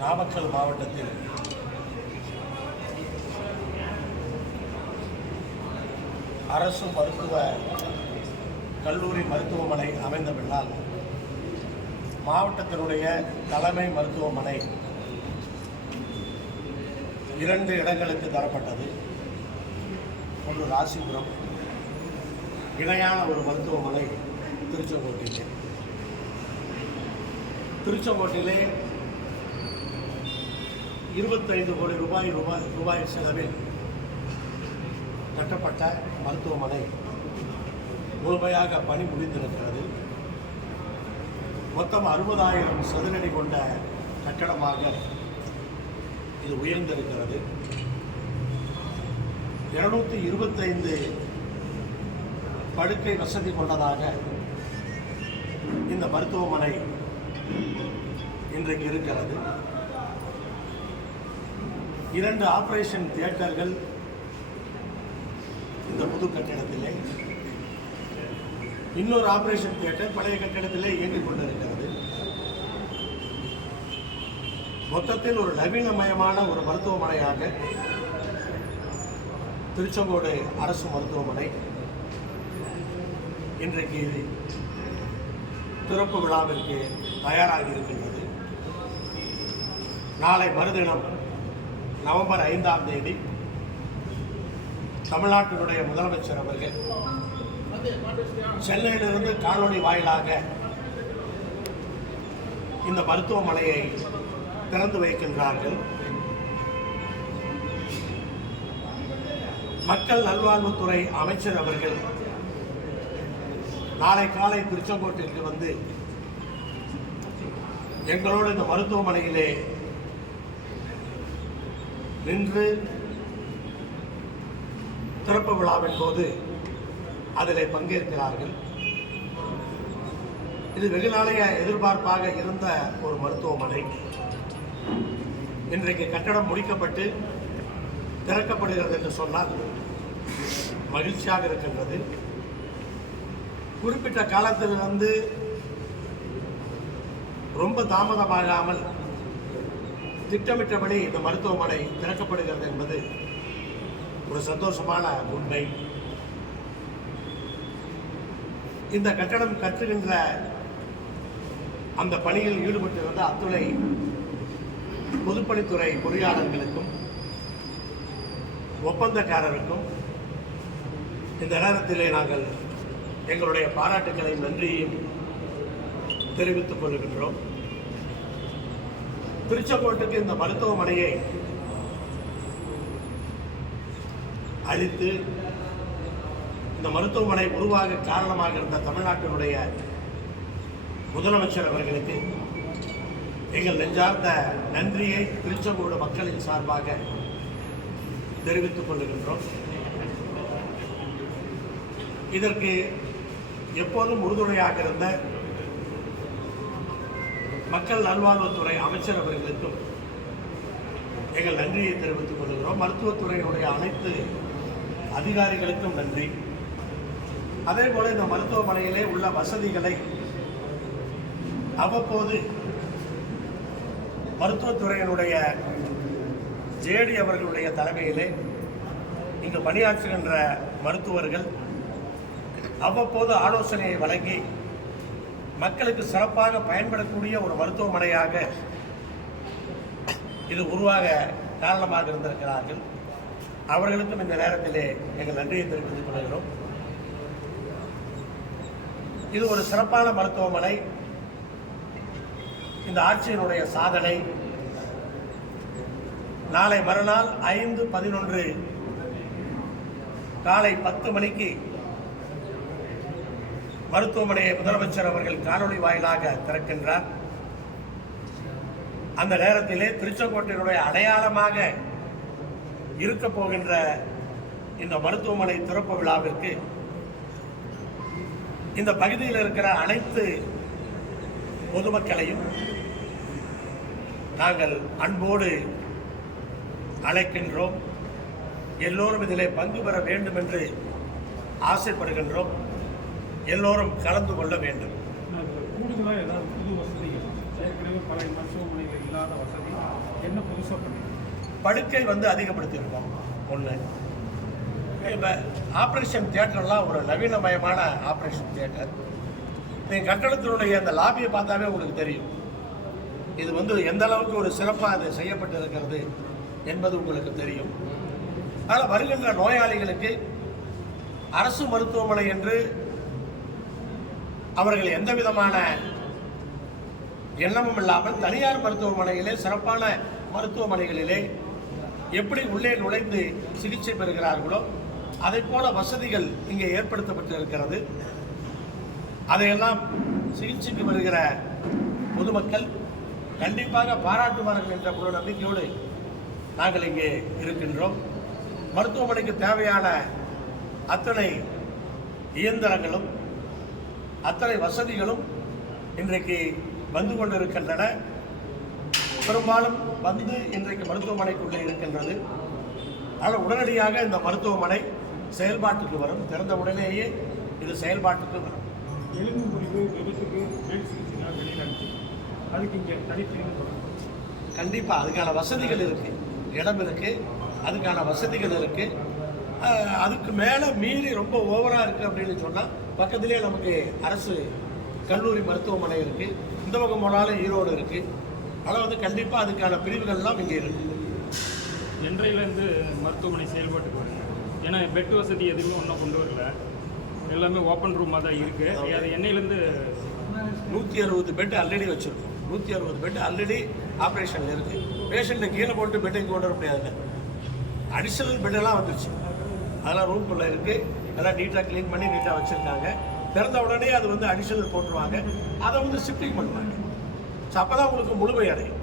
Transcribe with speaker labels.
Speaker 1: நாமக்கல் மாவட்டத்தில். அரசு மருத்துவ கல்லூரி மருத்துவமனை அமைந்த பின்னால் மாவட்டத்தினுடைய தலைமை மருத்துவமனை இரண்டு இடங்களுக்கு தரப்பட்டது. ஒன்று ராசிபுரம் இணையான ஒரு மருத்துவமனை திருச்செங்கோட்டிலே. திருச்செங்கோட்டிலே இருபத்தைந்து கோடி ரூபாய் ரூபாய் ரூபாய் செலவில் கட்டப்பட்ட மருத்துவமனை முழுமையாக பணி முடிந்திருக்கிறது. மொத்தம் அறுபதாயிரம் சதுரடி கொண்ட கட்டடமாக இது உயர்ந்திருக்கிறது. இருநூத்தி இருபத்தைந்து படுக்கை வசதி கொண்டதாக இந்த மருத்துவமனை இன்றைக்கு இருக்கிறது. இரண்டு ஆப்ரேஷன் தியேட்டர்கள் இந்த புது கட்டிடத்திலே இன்னொரு ஆபரேஷன் தியேட்டர் பழைய கட்டிடத்திலே இயங்கிக் கொண்டிருக்கிறது. மொத்தத்தில் ஒரு நவீனமயமான ஒரு மருத்துவமனையாக திருச்செங்கோடு அரசு மருத்துவமனை இன்றைக்கு திறப்பு விழாவிற்கு தயாராகி இருக்கின்றது. நாளை மறுதினம் நவம்பர் ஐந்தாம் தேதி தமிழ்நாட்டினுடைய முதலமைச்சர் அவர்கள் சென்னையிலிருந்து காணொளி வாயிலாக இந்த மருத்துவமனையை திறந்து வைக்கின்றார்கள். மக்கள் நல்வாழ்வுத்துறை அமைச்சர் அவர்கள் நாளை காலை திருச்செங்கோட்டிற்கு வந்து எங்களோடு இந்த மருத்துவமனையிலே நின்று திறப்பு விழாவின் போது அதில் பங்கேற்கிறார்கள். இது வெகு நாளைய எதிர்பார்ப்பாக இருந்த ஒரு மருத்துவமனை. இன்றைக்கு கட்டடம் முடிக்கப்பட்டு திறக்கப்படுகிறது என்று சொன்னால் மகிழ்ச்சியாக இருக்கின்றது. குறிப்பிட்ட காலத்திலிருந்து ரொம்ப தாமதமாகாமல் திட்டமிட்டபடி இந்த மருத்துவமனை திறக்கப்படுகிறது என்பது ஒரு சந்தோஷமான உண்மை. இந்த கட்டடம் கற்றுகின்ற அந்த பணியில் ஈடுபட்டிருந்த அத்துணை பொதுப்பணித்துறை பொறியாளர்களுக்கும் ஒப்பந்தக்காரருக்கும் இந்த நேரத்திலே நாங்கள் எங்களுடைய பாராட்டுக்களையும் நன்றியையும் தெரிவித்துக் கொள்கின்றோம். திருச்செங்கோட்டுக்கு இந்த மருத்துவமனையை அளித்து இந்த மருத்துவமனை உருவாக காரணமாக இருந்த தமிழ்நாட்டினுடைய முதலமைச்சர் அவர்களுக்கு எங்கள் நெஞ்சார்ந்த நன்றியை திருச்செங்கோடு மக்களின் சார்பாக தெரிவித்துக் கொள்ளுகின்றோம் இதற்கு எப்போதும் உறுதுணையாக இருந்த மக்கள் நல்வாழ்வுத்துறை அமைச்சர் அவர்களுக்கும் எங்கள் நன்றியை தெரிவித்துக் கொள்கிறோம். மருத்துவத்துறையினுடைய அனைத்து அதிகாரிகளுக்கும் நன்றி. அதே போல இந்த மருத்துவமனையிலே உள்ள வசதிகளை அவ்வப்போது மருத்துவத்துறையினுடைய ஜேடி அவர்களுடைய தலைமையிலே இங்கு பணியாற்றுகின்ற மருத்துவர்கள் அவ்வப்போது ஆலோசனையை வழங்கி மக்களுக்கு சிறப்பாக பயன்படக்கூடிய ஒரு மருத்துவமனையாக இது உருவாக காரணமாக இருந்திருக்கிறார்கள். அவர்களுக்கும் இந்த நேரத்திலே எங்கள் நன்றியை தெரிவித்துக் கொள்கிறோம். இது ஒரு சிறப்பான மருத்துவமனை. இந்த ஆட்சியினுடைய சாதனை. நாளை மறுநாள் ஐந்து பதினொன்று. காலை பத்து மணிக்கு மருத்துவமனையை முதலமைச்சர் அவர்கள் காணொளி வாயிலாக திறக்கின்றார். அந்த நேரத்திலே திருச்செங்கோட்டையினுடைய அடையாளமாக இருக்க போகின்ற இந்த மருத்துவமனை திறப்பு விழாவிற்கு இந்த பகுதியில் இருக்கிற அனைத்து பொதுமக்களையும் நாங்கள் அன்போடு அழைக்கின்றோம். எல்லோரும் இதிலே பங்கு பெற வேண்டும் என்று ஆசைப்படுகின்றோம். எல்லோரும் கலந்து கொள்ள வேண்டும்.
Speaker 2: கூடுதலாக ஏதாவது புது வசதிகள் ஏற்கனவே பழைய மருத்துவமனைகள் இல்லாத வசதி என்ன புதுசாக
Speaker 1: படுக்கை வந்து அதிகப்படுத்தியிருக்கோம். ஒன்று இப்போ ஆப்ரேஷன் தியேட்டர்லாம் ஒரு நவீனமயமான ஆப்ரேஷன் தியேட்டர் நீங்கள் கட்டடத்தினுடைய அந்த லாபியை பார்த்தாவே உங்களுக்கு தெரியும். இது வந்து எந்த அளவுக்கு ஒரு சிறப்பாக அது செய்யப்பட்டு இருக்கிறது என்பது உங்களுக்கு தெரியும். அதனால் வருகின்ற நோயாளிகளுக்கு அரசு மருத்துவமனை என்று அவர்கள் எந்த விதமான எண்ணமும் இல்லாமல் தனியார் மருத்துவமனையிலே சிறப்பான மருத்துவமனைகளிலே எப்படி உள்ளே நுழைந்து சிகிச்சை பெறுகிறார்களோ அதை போல வசதிகள் இங்கே ஏற்படுத்தப்பட்டு இருக்கிறது அதையெல்லாம் சிகிச்சைக்கு வருகிற பொதுமக்கள் கண்டிப்பாக பாராட்டுவார்கள் என்ற ஒரு நம்பிக்கையோடு நாங்கள் இங்கே இருக்கின்றோம். மருத்துவமனைக்கு தேவையான அத்தனை இயந்திரங்களும் அத்தனை வசதிகளும் இன்றைக்கு வந்து கொண்டிருக்கின்றன. பெரும்பாலும் வந்து இன்றைக்கு மருத்துவமனைக்குள்ளே இருக்கின்றது. ஆனால் உடனடியாக இந்த மருத்துவமனை செயல்பாட்டுக்கு வரும். திறந்த உடனேயே இது செயல்பாட்டுக்கு வரும்.
Speaker 2: எலும்பு முறிவு விபத்துக்கு மேல் சிகிச்சைலாம் வெளியில் அனுப்பிச்சு அதுக்கு இங்கே தனிப்பிரிவு
Speaker 1: கண்டிப்பாக அதுக்கான வசதிகள் இருக்குது இடம் இருக்குது அதுக்கான வசதிகள் இருக்குது அதுக்கு மேலே மீறி ரொம்ப ஓவராக இருக்குது அப்படின்னு சொன்னால் பக்கத்துலேயே நமக்கு அரசு கல்லூரி மருத்துவமனை இருக்குது இந்த பக்கம் போனாலும் ஈரோடு இருக்குது ஆனால் வந்து கண்டிப்பாக அதுக்கான பிரிவுகள்லாம் இங்கே இருக்குது
Speaker 3: என்றையிலேருந்து மருத்துவமனை செயல்பாட்டுக்கு வருங்க ஏன்னா பெட் வசதி எதுவுமே ஒன்றும் கொண்டு வரல. எல்லாமே ஓப்பன் ரூமாக தான் இருக்குது அது என்னையிலேருந்து
Speaker 1: நூற்றி அறுபது பெட் ஆல்ரெடி வச்சுருக்கோம். நூற்றி அறுபது பெட் ஆல்ரெடி ஆப்ரேஷனில் இருக்குது பேஷண்ட்டை கீழே போட்டு பெட்டை கொண்டு வர முடியாதுல்ல. அடிஷனல் பெட்டெல்லாம் வந்துருச்சு. அதெல்லாம் ரூம்குள்ளே இருக்குது எல்லாம் நீட்டாக க்ளீன் பண்ணி நீட்டாக வச்சுருக்காங்க. திறந்த உடனே அது வந்து அடிஷனல் போட்டுருவாங்க. அதை வந்து ஷிஃப்டிங் பண்ணுவாங்க. ஸோ அப்போ தான் உங்களுக்கு முழுமை அடையும்.